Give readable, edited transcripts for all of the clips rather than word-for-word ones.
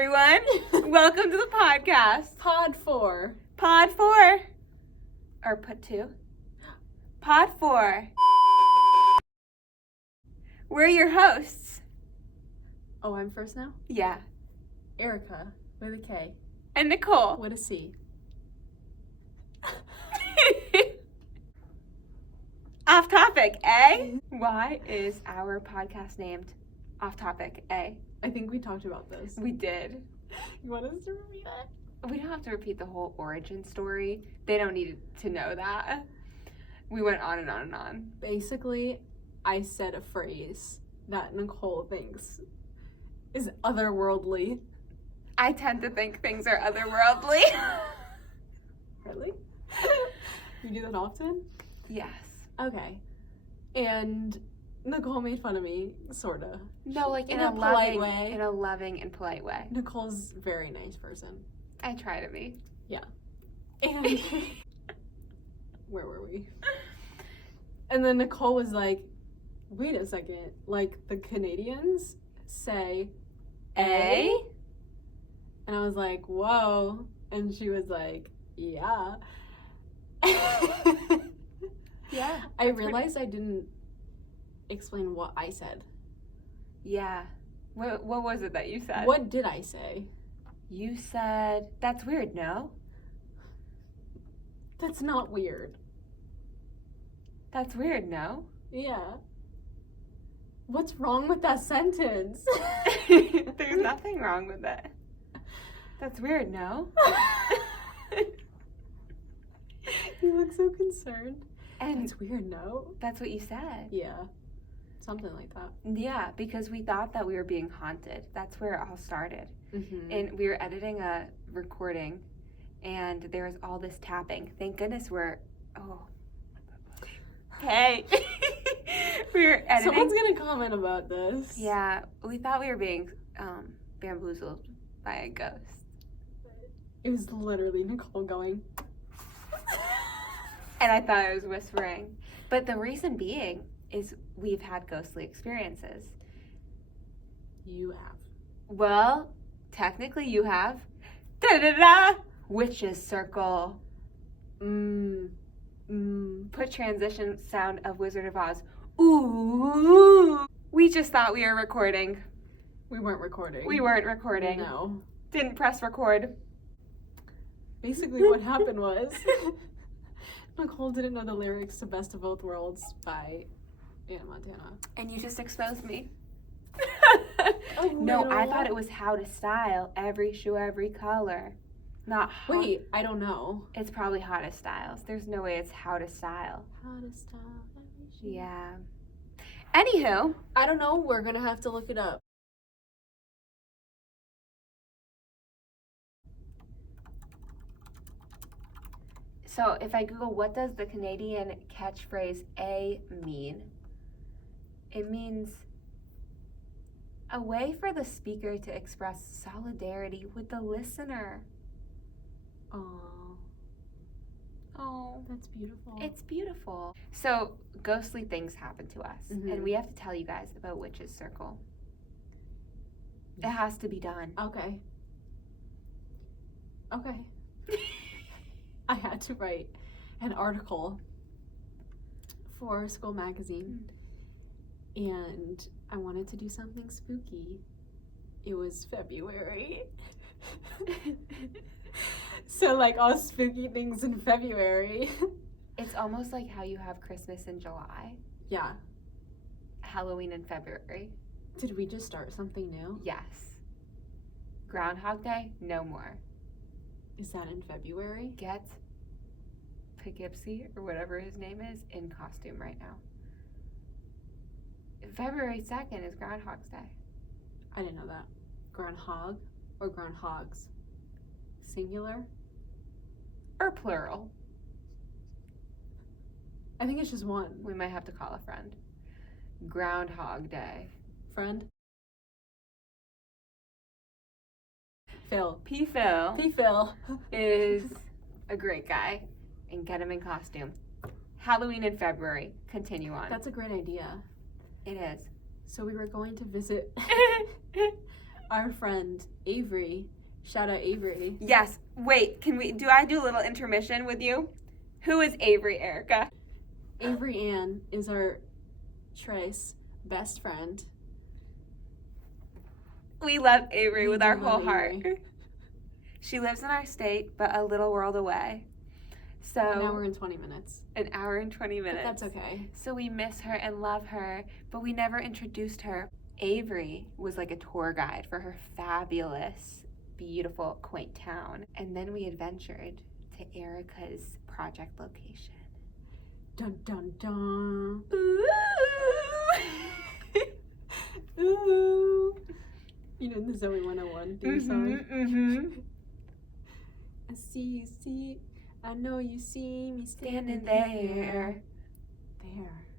everyone. Welcome to the podcast. Pod 4. Pod 4. Or put 2. Pod 4. We're your hosts. Oh, I'm first now? Yeah. Erica with a K. And Nicole. With a C. Off topic, eh? Why is our podcast named Off Topic, eh? I think we talked about this. We did. You want us to repeat it? We don't have to repeat the whole origin story. They don't need to know that. We went on and on and on. Basically, I said a phrase that Nicole thinks is otherworldly. I tend to think things are otherworldly. Really? You do that often? Yes. Okay. And Nicole made fun of me, sorta. No, like in a polite loving way. In a loving and polite way. Nicole's a very nice person. I try to be. Yeah. And where were we? And then Nicole was like, wait a second, like the Canadians say A? And I was like, whoa. And she was like, yeah. Yeah. I realized I didn't explain what I said. Yeah. What was it that you said? What did I say? You said, that's weird, no? That's not weird. That's weird, no? Yeah. What's wrong with that sentence? There's nothing wrong with it. That's weird, no? You look so concerned. And It's weird, no? that's what you said. Yeah. Something like that. Yeah, because we thought that we were being haunted. That's where it all started. Mm-hmm. And we were editing a recording, and there was all this tapping. Thank goodness Hey. We were editing. Someone's gonna comment about this. Yeah, we thought we were being bamboozled by a ghost. It was literally Nicole going. And I thought I was whispering. But the reason being is we've had ghostly experiences. You have. Well, technically you have. Da-da-da! Witch's circle. Put transition sound of Wizard of Oz. Ooh. We just thought we were recording. We weren't recording. We weren't recording. No. Didn't press record. Basically what happened was Nicole didn't know the lyrics to Best of Both Worlds by Anna Montana. And you just exposed me. Oh, No, I thought it was how to style every shoe, every color. Not hot. Wait, I don't know. It's probably hottest styles. There's no way it's how to style. How to style every shoe. Yeah. Anywho, I don't know. We're gonna have to look it up. so if I Google what does the Canadian catchphrase A mean, it means a way for the speaker to express solidarity with the listener. Oh, Oh, that's beautiful. it's beautiful. So ghostly things happen to us, Mhm. and we have to tell you guys about Witch's Circle. It has to be done. Okay. Okay. I had to write an article for school magazine, and I wanted to do something spooky. It was February. So, like, all spooky things in February. It's almost like how you have Christmas in July, Yeah. Halloween in February. Did we just start something new? Yes. Groundhog Day, no more. Is that in February? Get Poughkeepsie, or whatever his name is, in costume right now. February 2nd is Groundhog's Day. I didn't know that. Groundhog or groundhogs? Singular? Or plural. I think it's just one. We might have to call a friend. Groundhog Day. Friend? Phil. P. Phil Hey, Phil. is a great guy, and get him in costume. Halloween in February. Continue on. That's a great idea. It is. So we were going to visit our friend Avery, shout out Avery. Yes. Wait, do I do a little intermission with you? Who is Avery, Erica? Avery Ann is our Trace best friend. We love Avery with our whole heart. Avery. She lives in our state, but a little world away. So An hour and 20 minutes. An hour and 20 minutes. But that's okay. So we miss her and love her, but we never introduced her. Avery was like a tour guide for her fabulous, beautiful, quaint town. And then we adventured to Erica's project location. Dun dun dun. Ooh. Ooh. You know the Zoe 101 theme song? Mm-hmm. I see you, I know you see me Standing there.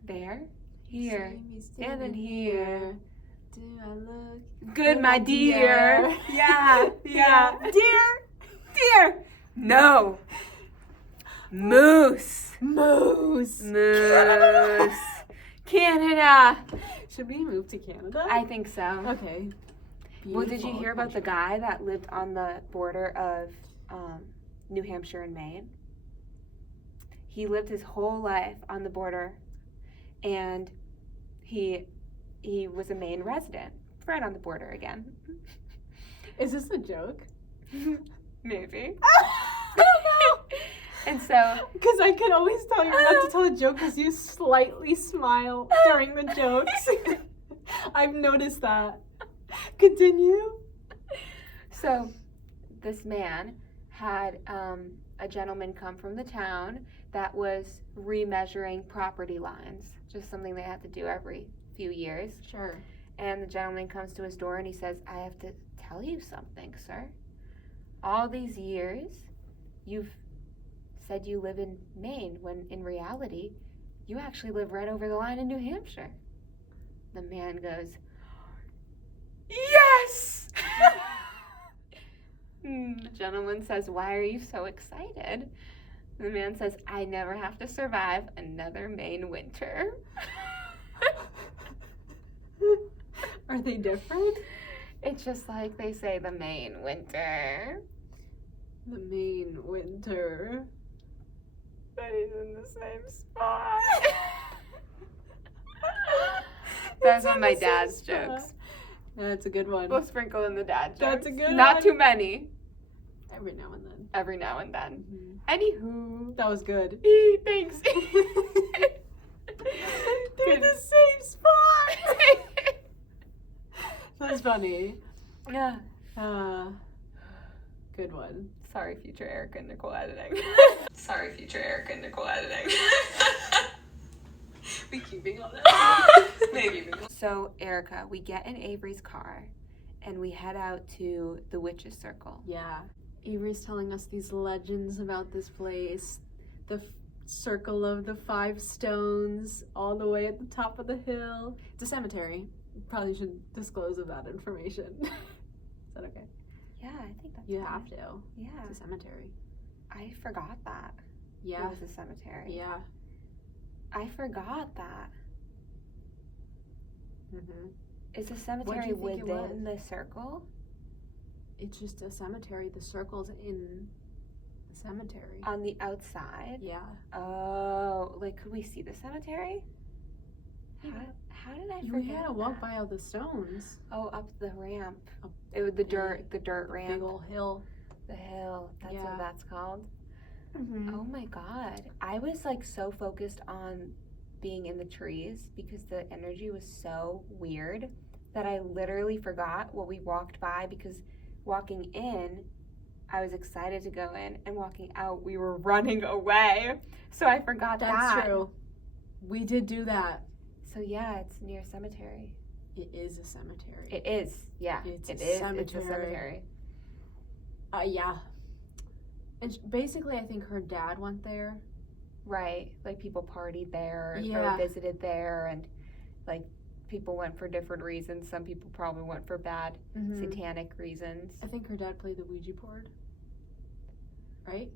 There. Here. See me Standing here. Do I look Good, my dear. Yeah. Dear. No. Moose. Canada. Should we move to Canada? I think so. Okay. Well, did you Beautiful hear about the country. guy that lived on the border of New Hampshire and Maine? He lived his whole life on the border, and he was a Maine resident, right on the border again. Is this a joke? Maybe. I don't know. And so, Because I can always tell you're not to tell a joke because you slightly smile during the jokes. I've noticed that. Continue. so this man had a gentleman come from the town that was remeasuring property lines, just something they had to do every few years. Sure. And the gentleman comes to his door and he says, I have to tell you something, sir. All these years, you've said you live in Maine, when in reality, you actually live right over the line in New Hampshire. The man goes, yes! The gentleman says, why are you so excited? The man says, I never have to survive another Maine winter. Are they different? It's just like they say the Maine winter. The Maine winter. But he's in the same spot. That's one of my dad's jokes. That's a good one. We'll sprinkle in the dad jokes. That's a good Not one. too many. Every now and then. Every now and then. Mm-hmm. Anywho. That was good. Thanks. They're in the same spot. That's funny. Yeah. Good one. Sorry, future Erica and Nicole editing. Sorry, future Erica and Nicole editing. We keeping all that? Maybe. So, Erica, we get in Avery's car and we head out to the Witch's Circle. Yeah. Avery's telling us these legends about this place. The Circle of the 5 Stones, all the way at the top of the hill. It's a cemetery. Probably should disclose of that information. Is that okay? Yeah, I think that's You fine. have to. Yeah. It's a cemetery. I forgot that. Yeah. It was a cemetery. Yeah. I forgot that. Mm-hmm. Is a cemetery you think it within was? the circle? It's just a cemetery. The circle's in the cemetery. On the outside? Yeah. Oh, like could we see the cemetery? How did I forget You had to walk that? by all the stones. Oh, up the ramp. Up It was the hill. dirt ramp. Big old hill. The hill. That's Yeah. what that's called. Mm-hmm. Oh my god. I was like so focused on being in the trees because the energy was so weird that I literally forgot what we walked by, because walking in, I was excited to go in, and walking out, we were running away. So I forgot that. That's true. We did do that. So yeah, it's near a cemetery. It is a cemetery. It is. Yeah. It's It's a a cemetery. cemetery. Yeah. And basically, I think her dad went there. Right. Like people partied there Yeah. or visited there, and like people went for different reasons. Some people probably went for bad satanic reasons. I think her dad played the Ouija board. Right?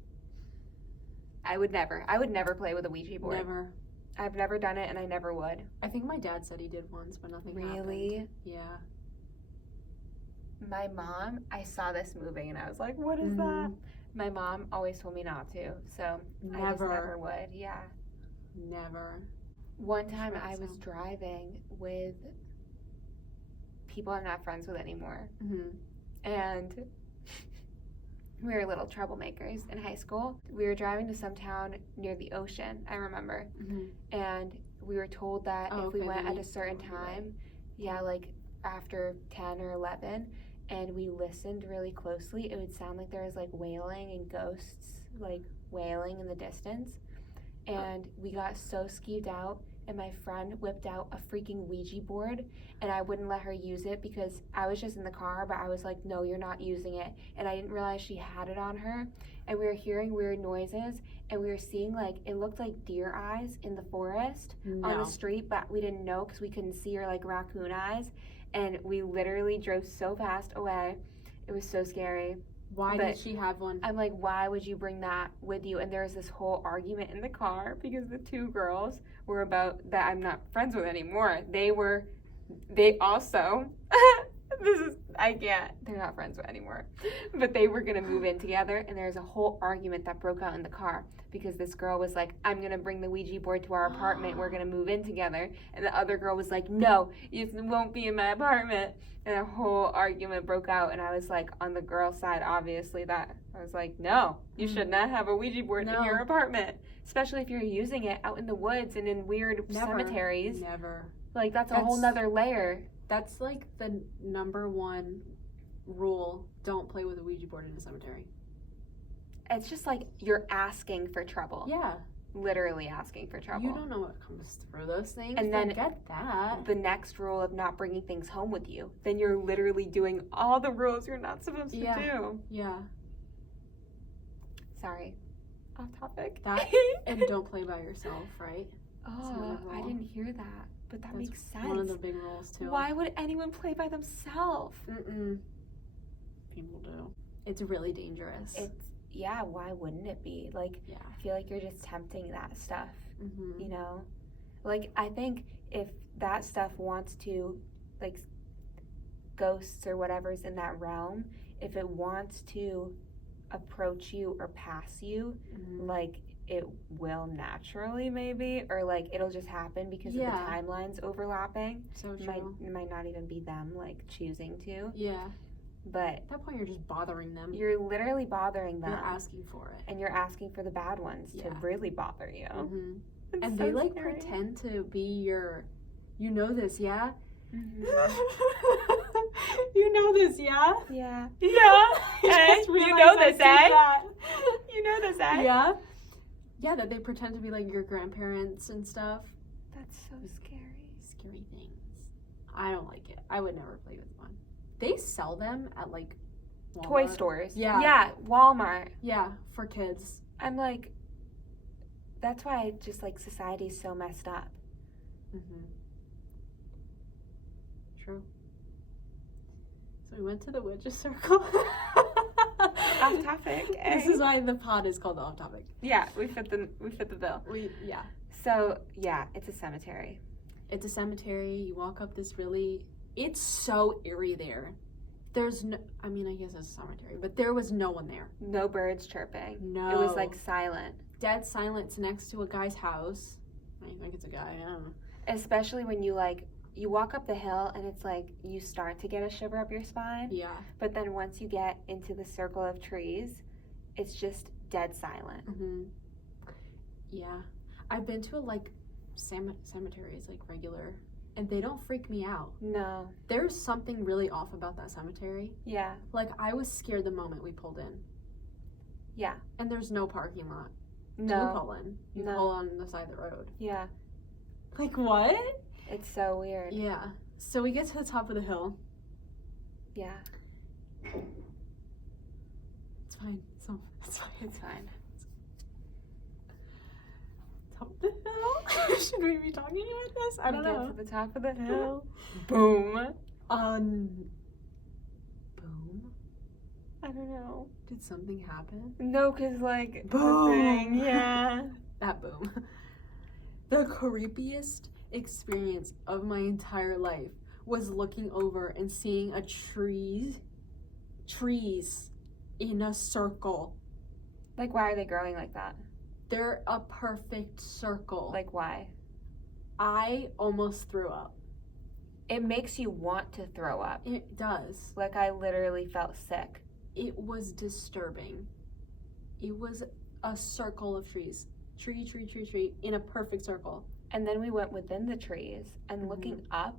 I would never play with a Ouija board. Never. I've never done it and I never would. I think my dad said he did once, but nothing happened. Really? Yeah. My mom, I saw this moving and I was like, what is that? My mom always told me not to, so I just never would. Yeah. Never. One time I was driving with people I'm not friends with anymore, and we were little troublemakers in high school. We were driving to some town near the ocean, I remember, and we were told that if we went at a certain time, like after 10 or 11, and we listened really closely, it would sound like there was like wailing and ghosts like wailing in the distance. And we got so skeeved out, and my friend whipped out a freaking Ouija board, and I wouldn't let her use it because I was just in the car, but I was like, no, you're not using it. And I didn't realize she had it on her, and we were hearing weird noises, and we were seeing like, it looked like deer eyes in the forest on the street, but we didn't know because we couldn't see her like raccoon eyes, and we literally drove so fast away. It was so scary. Why did she have one? I'm like, why would you bring that with you? And there was this whole argument in the car because the two girls were about that I'm not friends with anymore. They also, they're not friends with anymore. But they were going to move in together, and there was a whole argument that broke out in the car because this girl was like, I'm going to bring the Ouija board to our apartment. We're going to move in together. And the other girl was like, no, it won't be in my apartment. And a whole argument broke out, and I was like, on the girl's side, obviously, that I was like, no, you should not have a Ouija board in your apartment, especially if you're using it out in the woods and in weird cemeteries. Never. Like, that's a whole nother layer. That's like the number one rule: don't play with a Ouija board in a cemetery. It's just like you're asking for trouble. Yeah. Literally asking for trouble. You don't know what comes through those things. And then get that. The next rule of not bringing things home with you. Then you're literally doing all the rules you're not supposed to do. Yeah. Sorry. Off topic. That and don't play by yourself, right? Oh, I didn't hear that. But that makes sense. One of the big rules too. Why would anyone play by themselves? People do. It's really dangerous. Why wouldn't it be? Like, I feel like you're just tempting that stuff, you know? Like, I think if that stuff wants to, like, ghosts or whatever's in that realm, if it wants to approach you or pass you, like, it will naturally maybe, or, like, it'll just happen because of the timelines overlapping. So true. It might not even be them, like, choosing to. Yeah. But at that point, you're just bothering them. You're literally bothering them. You're asking for it. And you're asking for the bad ones to really bother you. And so they, like, scary. Pretend to be your, you know this, yeah? You know this, yeah? Yeah. Yeah. You know this, eh? You know this, eh? Yeah. Yeah, that they pretend to be, like, your grandparents and stuff. That's so scary. Scary things. I don't like it. I would never play with one. They sell them at, like, Walmart. Toy stores. Yeah. Yeah, Walmart. Yeah, for kids. I'm like, that's why just, like, society's so messed up. True. So we went to the witches circle. Off topic. This is why the pod is called Off Topic. Yeah, we fit the bill. So, yeah, it's a cemetery. It's a cemetery. You walk up this it's so eerie there. There's no, I mean, I guess it's a cemetery, but there was no one there. No birds chirping. No. It was, like, silent. Dead silence next to a guy's house. I think it's a guy, I don't know. Especially when you, like, you walk up the hill and it's like you start to get a shiver up your spine. Yeah. But then once you get into the circle of trees, it's just dead silent. Yeah. I've been to, like, cemeteries, like, regular, and they don't freak me out. No. There's something really off about that cemetery. Yeah. Like, I was scared the moment we pulled in. Yeah. And there's no parking lot. No. To pull in. You pull on the side of the road. Yeah. Like, what? It's so weird. Yeah. So we get to the top of the hill. Yeah. It's fine. It's fine. It's fine. Top of the hill? Should we be talking about this? I don't know. Get to the top of the hill. Boom. Boom? I don't know. Did something happen? No, because, like, boom. Yeah. That boom. The creepiest experience of my entire life was looking over and seeing a tree trees in a circle. Like, why are they growing like that? They're a perfect circle. Like, why? I almost threw up. It makes you want to throw up. It does. Like, I literally felt sick. It was disturbing. It was a circle of trees. Tree, in a perfect circle. And then we went within the trees, and looking up,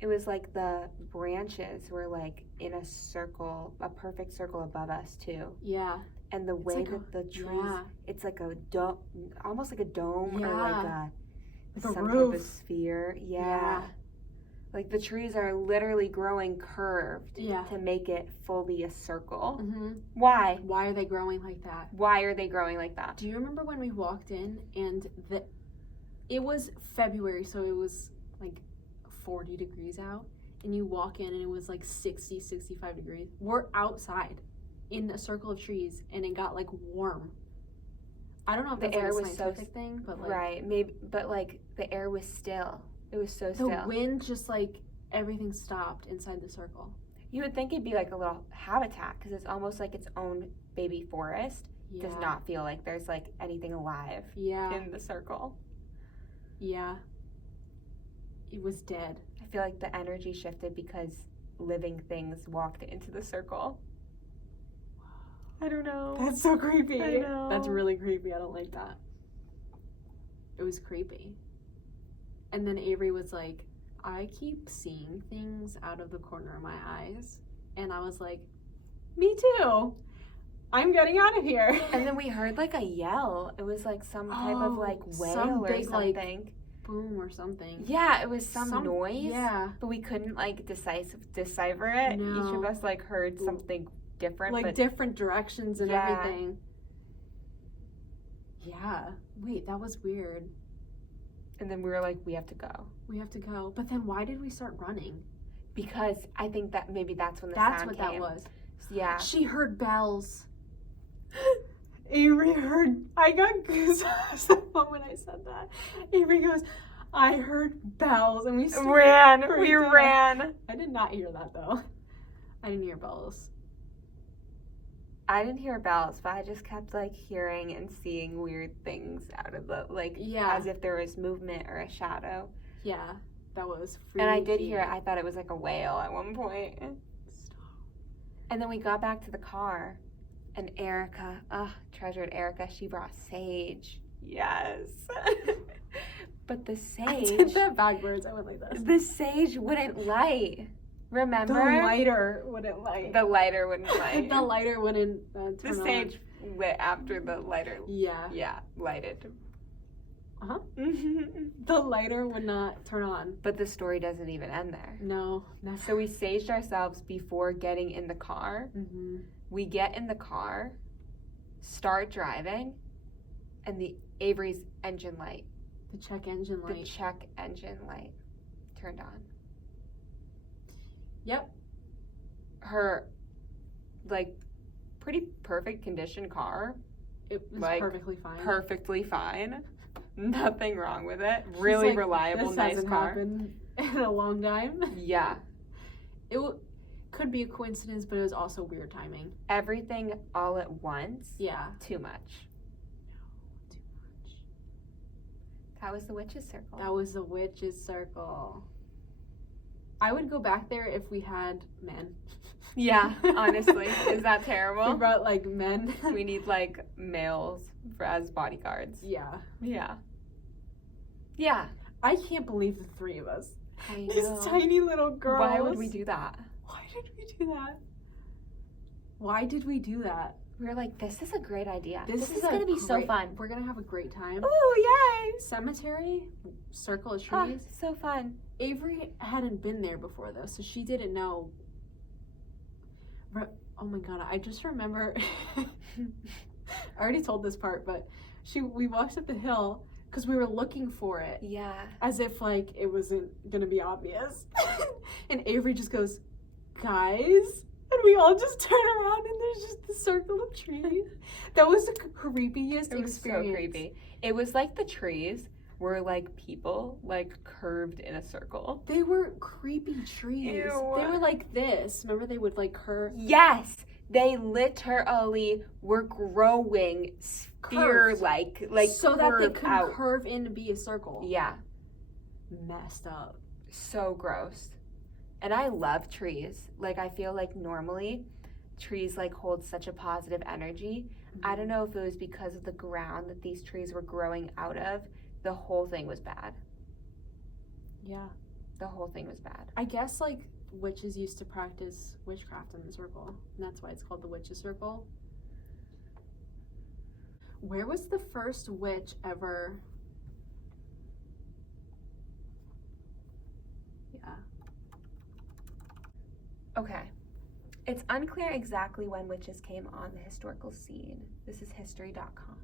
it was like the branches were like in a circle, a perfect circle above us too. Yeah. And the way that the trees, it's like a dome, almost like a dome or like a some roof. type of sphere. Yeah. Like the trees are literally growing curved to make it fully a circle. Why? Why are they growing like that? Why are they growing like that? Do you remember when we walked in and it was February, so it was like 40 degrees out, and you walk in and it was like 60, 65 degrees. We're outside in a circle of trees and it got like warm. I don't know if the that's air like a was scientific thing, but like right, maybe, but like the air was still. It was so still. The wind just like everything stopped inside the circle. You would think it'd be like a little habitat because it's almost like its own baby forest. Yeah. Does not feel like there's like anything alive in the circle. Yeah. It was dead. I feel like the energy shifted because living things walked into the circle. I don't know. That's so creepy. I know. That's really creepy. I don't like that. It was creepy. And then Avery was like, I keep seeing things out of the corner of my eyes. And I was like, me too. I'm getting out of here. And then we heard like a yell. It was like some type of like wail or big, something. Like, boom or something. Yeah, it was some noise. Yeah. But we couldn't like decipher it. No. Each of us like heard something different. Like but different directions and everything. Yeah. Wait, that was weird. And then we were like, we have to go. We have to go. But then why did we start running? Because I think that maybe that's when the sound came. That's what that was. Yeah. She heard bells. Avery heard, I got goosebumps the moment I said that. Avery goes, I heard bells, and we ran. We out. ran. I did not hear that though. I didn't hear bells. I didn't hear bells, but I just kept like hearing and seeing weird things out of the as if there was movement or a shadow. Yeah, that was freaky. And I did hear it. I thought it was like a whale at one point. Stop. And then we got back to the car, and Erica, treasured Erica, she brought sage. Yes. But the sage. I did that backwards. I went like this. The sage wouldn't light. Remember? The lighter wouldn't light. The lighter wouldn't light. The lighter wouldn't turn The sage lit after the lighter. Yeah. Yeah, lighted. Uh-huh. The lighter would not turn on. But the story doesn't even end there. No, never. So we saged ourselves before getting in the car. Mm-hmm. We get in the car, start driving, and the Avery's engine light. The check engine light. The check engine light turned on. Yep. Her, like, pretty perfect condition car. It was like, perfectly fine. Perfectly fine. Nothing wrong with it. Really like, reliable, this nice hasn't car. happened in a long time. Yeah. It could be a coincidence, but it was also weird timing. Everything all at once. Yeah. Too much. No, too much. That was the witch's circle. That was the witch's circle. I would go back there if we had men. Yeah, honestly. Is that We terrible? brought like men. We need like males as bodyguards. Yeah. Yeah. Yeah. I can't believe the three of us. I know. These tiny little girls. Why would we do that? Why did we do that? Why did we do that? We were like, this is a great idea. This is a going to be so great- fun. We're going to have a great time. Oh, yay. Cemetery, circle of Oh, trees. so fun. Avery hadn't been there before though, so she didn't know. Oh my god, I just remember. I already told this part, but we walked up the hill because we were looking for it. Yeah. As if like it wasn't gonna be obvious. And Avery just goes, guys, and we all just turn around and there's just the circle of trees. That was the creepiest It was experience. so creepy. It was like the trees were like people, like curved in a circle. They were creepy trees. Ew. They were like this. Remember they would like curve? Yes, they literally were growing sphere-like, like so that they could out. curve in to be a circle. Yeah, Messed up. so gross. And I love trees. Like, I feel like normally trees like hold such a positive energy. I don't know if it was because of the ground that these trees were growing out of. The whole thing was bad. Yeah. The whole thing was bad. I guess like witches used to practice witchcraft in the circle, and that's why it's called the witch's circle. Where was the first witch ever? Yeah. Okay. It's unclear exactly when witches came on the historical scene. This is history.com.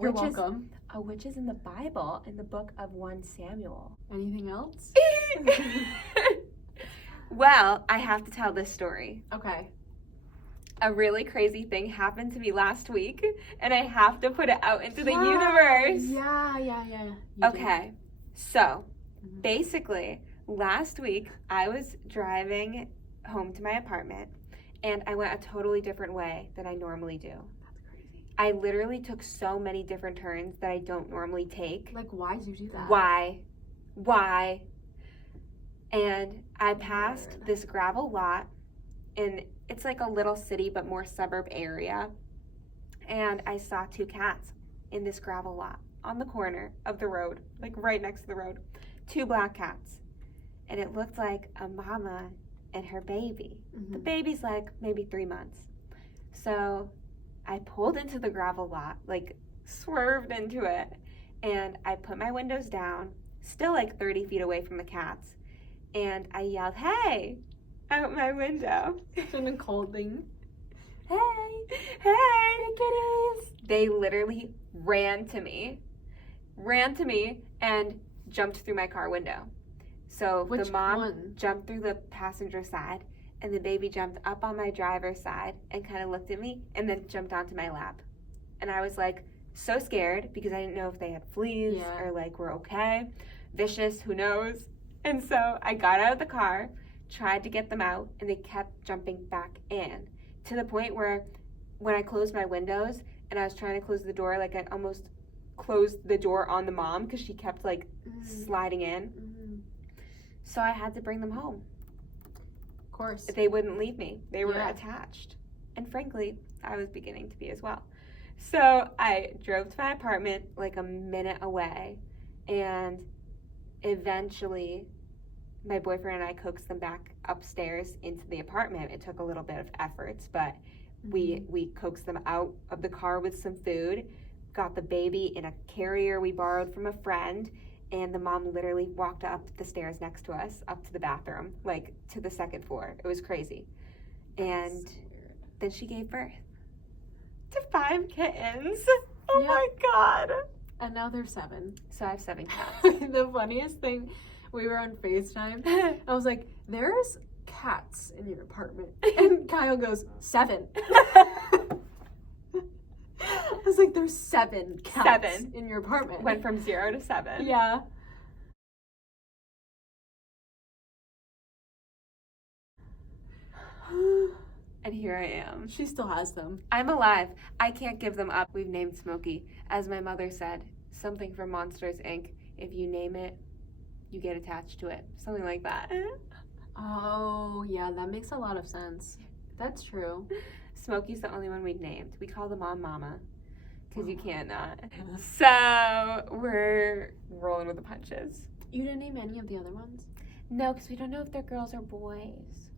You're welcome. A witch is in the Bible, in the book of 1 Samuel. Anything else? Well, I have to tell this story. Okay. A really crazy thing happened to me last week, and I have to put it out into the universe. Yeah. Okay, so basically, last week I was driving home to my apartment, and I went a totally different way than I normally do. That's crazy. I literally took so many different turns that I don't normally take. Like, why did you do that? Why? And I passed this gravel lot, and it's like a little city but more suburb area. And I saw 2 cats in this gravel lot on the corner of the road, like right next to the road. 2 black cats. And it looked like a mama and her baby. The baby's like maybe 3 months. So I pulled into the gravel lot, like swerved into it, and I put my windows down, still like 30 feet away from the cats, and I yelled, "Hey!" out my window. It's a Nicole thing. Hey, kitties. They literally ran to me and jumped through my car window. So the mom jumped through the passenger side, and the baby jumped up on my driver's side and kind of looked at me and then jumped onto my lap. And I was like so scared because I didn't know if they had fleas or like were okay. Vicious, who knows? And so I got out of the car, tried to get them out, and they kept jumping back in, to the point where when I closed my windows and I was trying to close the door, like I almost closed the door on the mom because she kept like sliding in. So I had to bring them home. Of course. They wouldn't leave me. They were attached. And frankly, I was beginning to be as well. So I drove to my apartment like a minute away, and eventually my boyfriend and I coaxed them back upstairs into the apartment. It took a little bit of efforts, but we coaxed them out of the car with some food, got the baby in a carrier we borrowed from a friend, and the mom literally walked up the stairs next to us, up to the bathroom, like to the 2nd floor. It was crazy. And then she gave birth to 5 kittens. Oh my God. And now there's 7. So I have 7 cats. The funniest thing, we were on FaceTime. I was like, there's cats in your apartment. And Kyle goes, 7. I was like, there's 7 cats in your apartment. Went from 0 to 7. Yeah. And here I am. She still has them. I'm alive. I can't give them up. We've named Smokey. As my mother said, something from Monsters, Inc. If you name it, you get attached to it. Something like that. Oh, yeah, that makes a lot of sense. That's true. Smokey's the only one we've named. We call the mom Mama, because you can't not. So we're rolling with the punches. You didn't name any of the other ones? No, because we don't know if they're girls or boys.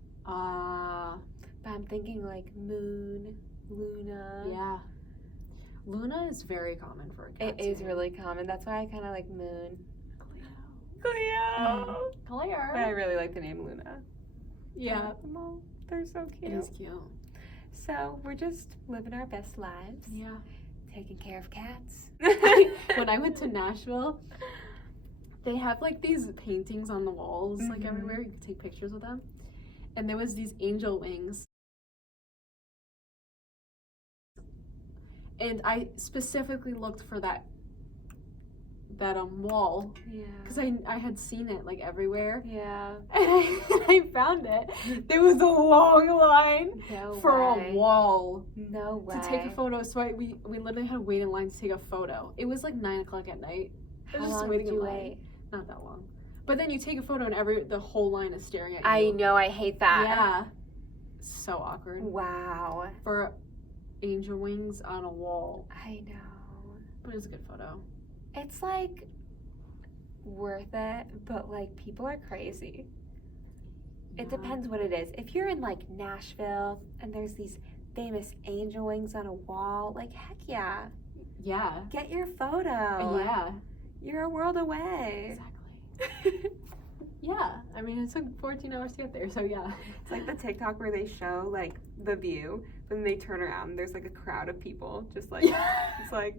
But I'm thinking like Moon, Luna. Yeah. Luna is very common for a cat. It is really common. That's why I kind of like Moon. Cleo. But I really like the name Luna. Yeah. They're so cute. It is cute. So we're just living our best lives. Yeah. Taking care of cats. When I went to Nashville, they have like these paintings on the walls, like everywhere. You can take pictures with them. And there was these angel wings. And I specifically looked for that wall Yeah. because I had seen it like everywhere. Yeah. And I found it. There was a long line No for way. a wall No way. to take a photo. So we literally had to wait in line to take a photo. It was like 9 o'clock at night. I How was just long waiting did in you line. wait? Not that long. But then you take a photo and the whole line is staring at you. I know, I hate that. Yeah. So awkward. Wow. For angel wings on a wall. I know. But it was a good photo. It's like worth it, but like people are crazy. It Yeah. depends what it is. If you're in like Nashville and there's these famous angel wings on a wall, like heck yeah. Yeah. Get your photo. Yeah. You're a world away. Exactly. Yeah. I mean, it took 14 hours to get there, so yeah. It's like the TikTok where they show like the view, then they turn around and there's like a crowd of people just like it's like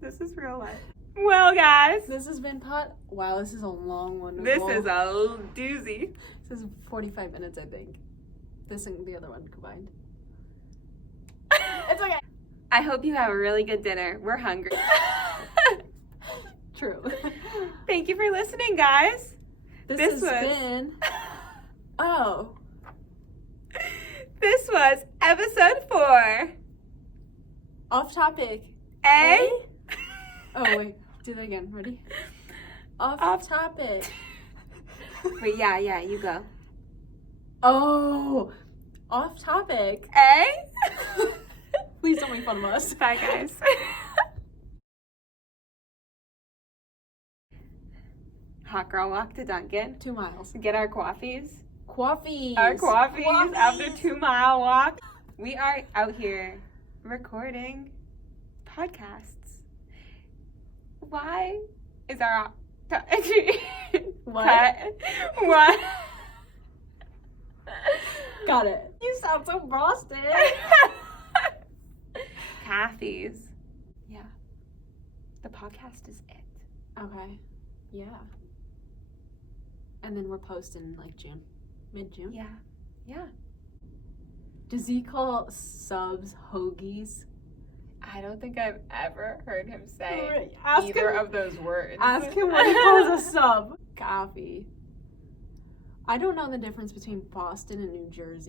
this is real life. Well, guys, This has been Wow, this is a long one. this Nicole. is a doozy. This is 45 minutes, I think. This and the other one combined. It's okay. I hope you have a really good dinner. We're hungry. True. Thank you for listening, guys. This has been. Oh. This was episode 4. Off topic. A. Oh, wait. Do that again. Ready? Off topic. Wait, yeah, you go. Oh. Off topic. A. Please don't make fun of us. Bye, guys. Hot girl walk to Dunkin'. 2 miles. Get our coffees. Coffees. Our coffees after 2 mile walk. We are out here recording podcasts. Why is our What? cut? What? Got it. You sound so frosted. Kathy's. Yeah. The podcast is it. Okay. Yeah. And then we're posting like June. Mid-June. Yeah. Does he call subs hoagies? I don't think I've ever heard him say Alright, ask either him, of those words. Ask him what he calls a sub. Coffee. I don't know the difference between Boston and New Jersey.